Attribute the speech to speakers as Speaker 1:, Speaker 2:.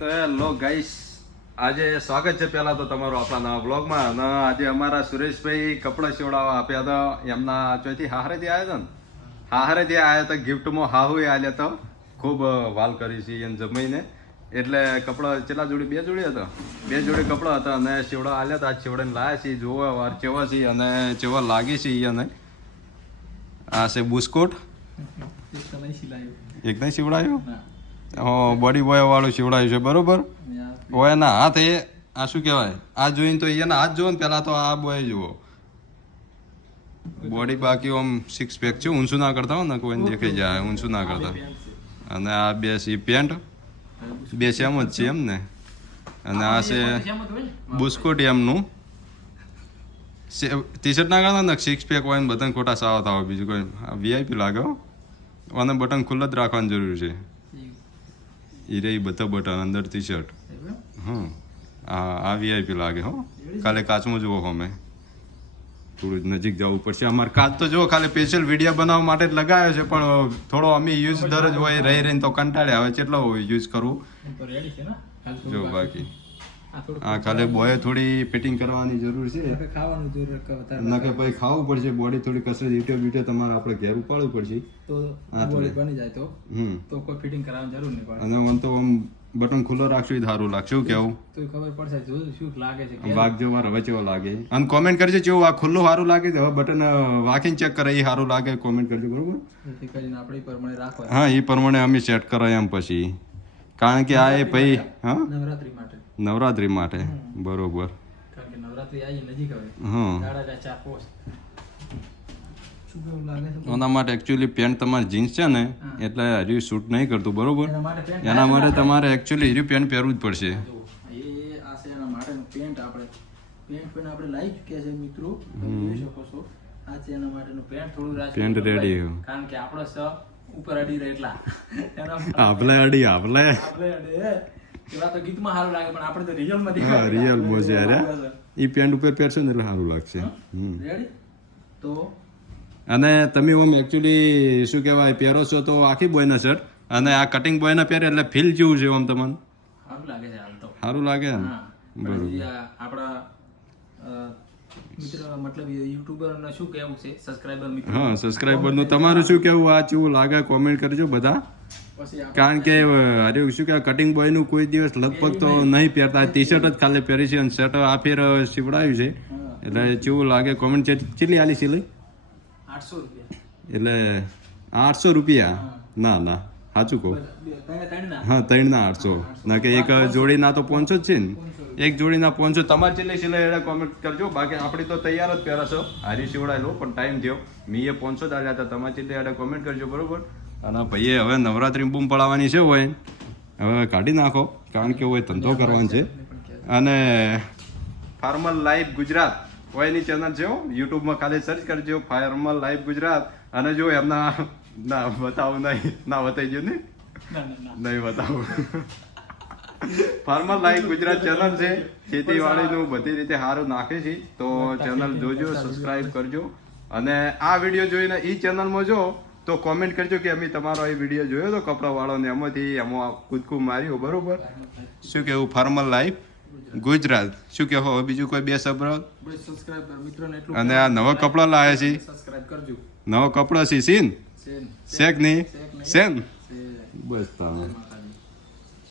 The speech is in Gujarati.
Speaker 1: હેલો ગાઈસ આજે સ્વાગત છે પહેલા તો તમારું આપણા નવા બ્લોગમાં અને આજે અમારા સુરેશભાઈ કપડાં સીવડાવવા આપ્યા હતા. એમના ચોથી હાહરેથી આવ્યા હતા ને? હાહરેથી આવ્યા હતા ગિફ્ટમાં હાહુ આવ્યા તો ખૂબ વાલ કરી છે એને જમીને એટલે કપડાં કેટલા જોડી બે જોડી હતા. બે જોડી કપડાં હતા અને સીવડા આલ્યા હતા. સીવડાને લાયા છે જોવા વાર કેવા છે અને ચેવા લાગે છે એને. આ છે બુસ્કોટ. એકદમ સીવડાયું એકદમ સીવડાયું? બોડી બોય વાળું શિવડાયું છે બરોબર? ઓ એના હાથ એ આ શું કહેવાય? આ જોઈને તો એના હાથ જોવો ને પહેલાં તો આ બોય જુઓ. બોડી બાકી આમ સિક્સ પેક છે ઊંચું ના કરતા હોય ને કોઈને દેખાઈ જાય ઊંચું ના કરતા. અને આ બે સી પેન્ટ બે સેમ જ છે એમ ને? અને આ છે બુસ્કોટ એમનું. ટી શર્ટ ના કરતા ને સિક્સ પેક હોય ને બધાને ખોટા સાવ થાવ બીજું કોઈ વીઆઈપી લાગે અને બટન ખુલ્લા જ રાખવાની જરૂર છે. એ રહી બધા બટન અંદર ટી શર્ટ હં આ આ વીઆઈપી લાગે હો. કાલે કાચમાં જુઓ અમે. થોડું જ નજીક જવું પડશે. અમારે કાચ તો જુઓ ખાલી સ્પેશિયલ વીડિયો બનાવવા માટે જ લગાવ્યો છે પણ થોડો અમે યુઝ દર જ હોય રહી રહીને તો કંટાળે હવે કેટલો યુઝ કરવું? જો બાકી. આ કાલે બોય થોડી ફિટિંગ કરવાની જરૂર છે.
Speaker 2: ખાવાનું જરૂર વધારે
Speaker 1: ના કે ભાઈ ખાવું પડશે બોડી થોડી કસરત યુટ્યુબ બીટો તમારે આપણે ઘેર ઉપાડવું પડશે.
Speaker 2: તો
Speaker 1: હા,
Speaker 2: બોડી બની જાય તો?
Speaker 1: હમ.
Speaker 2: તો કોઈ ફિટિંગ કરાવવાની જરૂર નહીં પડે.
Speaker 1: અને આમ તો આમ બટન ખુલ્લો રાખશું એ સારું લાગશે શું કેવું?
Speaker 2: તો ખબર પડશે જો શું લાગે છે
Speaker 1: વાઘ જેવો હવે ચેવો લાગે. અને કોમેન્ટ કરજો જેવું આ ખુલ્લું સારું લાગે છે. હવે બટન વાકીને ચેક કરે એ સારું લાગે કોમેન્ટ કરજો બરોબર?
Speaker 2: કરીને આપણી પ્રમાણે રાખવા.
Speaker 1: હા એ પ્રમાણે અમે સેટ કરાય એમ પછી. કારણ કે આ એ ભાઈ હા?
Speaker 2: નવરાત્રી માટે.
Speaker 1: નવરાત્રી માટે. બરોબર.
Speaker 2: કારણ કે નવરાત્રી આવી નજીક
Speaker 1: હા. એના માટે એકચ્યુઅલી પેન્ટ તમારે જીન્સ છે ને એટલે હજી શૂટ નહીં કરતું બરોબર?
Speaker 2: એના માટે પેન્ટ
Speaker 1: એના માટે તમારે એકચ્યુઅલી હજી પેન્ટ પહેરવું જ પડશે.
Speaker 2: એ આ છે એના માટેનું પેન્ટ આપણે. પેન્ટ પણ આપણે લાવી ચૂક્યા છે મિત્રો. તમે જોઈ શકો છો. આ છે એના માટેનું પેન્ટ
Speaker 1: પેન્ટ ready.
Speaker 2: કારણ કે આપણો સ ઉપર અડી રહે એટલા.
Speaker 1: આપલે અડી આપલે
Speaker 2: આપણે અડે એવા તો ગીતમાં સારું લાગે પણ આપણે તો રિયલમાં
Speaker 1: હા
Speaker 2: દેખાય.
Speaker 1: રિયલ મોજે અરે એ પેન્ટ ઉપર પહેરશો ને એટલે સારું લાગશે.
Speaker 2: રેડી તો?
Speaker 1: અને તમે ઓમ એકચ્યુઅલી શું કહેવાય પહેરો છો તો આખી બોયના શર્ટ અને આ કટિંગ બોયના પહેરે એટલે ફીલ જેવું છે ઓમ તમને?
Speaker 2: સારું લાગે છે હાલ તો.
Speaker 1: સારું લાગે ને?
Speaker 2: આપણા મતલબ યુટ્યુબર શું કહેવું છે? સબસ્ક્રાઇબર મિત્ર?
Speaker 1: હા સબસ્ક્રાઈબરનું તમારું શું કેવું આ કેવું લાગે કોમેન્ટ કરજો બધા. કારણ કે અરે શું કે કટિંગ બોયનું કોઈ દિવસ લગભગ તો નહીં પહેરતા. ટી શર્ટ જ ખાલી પહેરી છે અને શર્ટ આ ફેર સીવડાવ્યું છે. એટલે કેવું લાગે? કોમેન્ટ કેટલી આલી સિલાઈ
Speaker 2: આઠસો રૂપિયા.
Speaker 1: એટલે આઠસો રૂપિયા? ના ના. સાચું કહું?
Speaker 2: ના
Speaker 1: હા ત્રણ ના આઠસો. ના કે એક જોડીના તો પહોંચો જ છે ને. એક જોડીના પહોંચો તમારે છેલ્લે સિલાઈ એને કોમેન્ટ કરજો. બાકી આપણી તો તૈયાર જ પહેરાશો હારી સીવડાયેલો પણ ટાઈમ થયો. મી એ પહોંચો જ આવ્યા હતા. તમારે છેલ્લે એને કોમેન્ટ કરજો બરોબર? અને ભાઈએ હવે નવરાત્રી બૂમ પડાવવાની છે હોય. હવે કાઢી નાખો. કારણ કે હોય ધંધો કરવાનો છે. અને ફાર્મર લાઈફ ગુજરાત. ઓયની ચેનલ છે. યુટ્યુબમાં ખાલી સર્ચ કરજો. Farmer life Gujarat. અને જો એમના ના બતાવું નહીં ના બતાવી ગયું ને
Speaker 2: ના ના ના
Speaker 1: નહીં બતાવું ફાર્મર લાઈફ ગુજરાત ચેનલ છે ખેતીવાડીનું બધી રીતે સારું નાખે છે તો ચેનલ જોજો સબસ્ક્રાઇબ કરજો અને આ વીડિયો જોઈને એ ચેનલમાં જો તો કોમેન્ટ કરજો કે અમે તમારો એ વીડિયો જોયો તો કપડાવાળાને એમાંથી એમાં કૂદકું માર્યું બરોબર શું કેવું ફાર્મર લાઈફ ગુજરાત શું કહેવો હવે બીજું કોઈ બે સબ્ર અને આ નવા કપડાં લાવ્યા છે
Speaker 2: સબસ્ક્રાઇબ કરજો
Speaker 1: નવા કપડાં છે
Speaker 2: સીન
Speaker 1: શેક નહીં
Speaker 2: શેક નહીં.
Speaker 1: સેન
Speaker 2: છે
Speaker 1: બસ તારે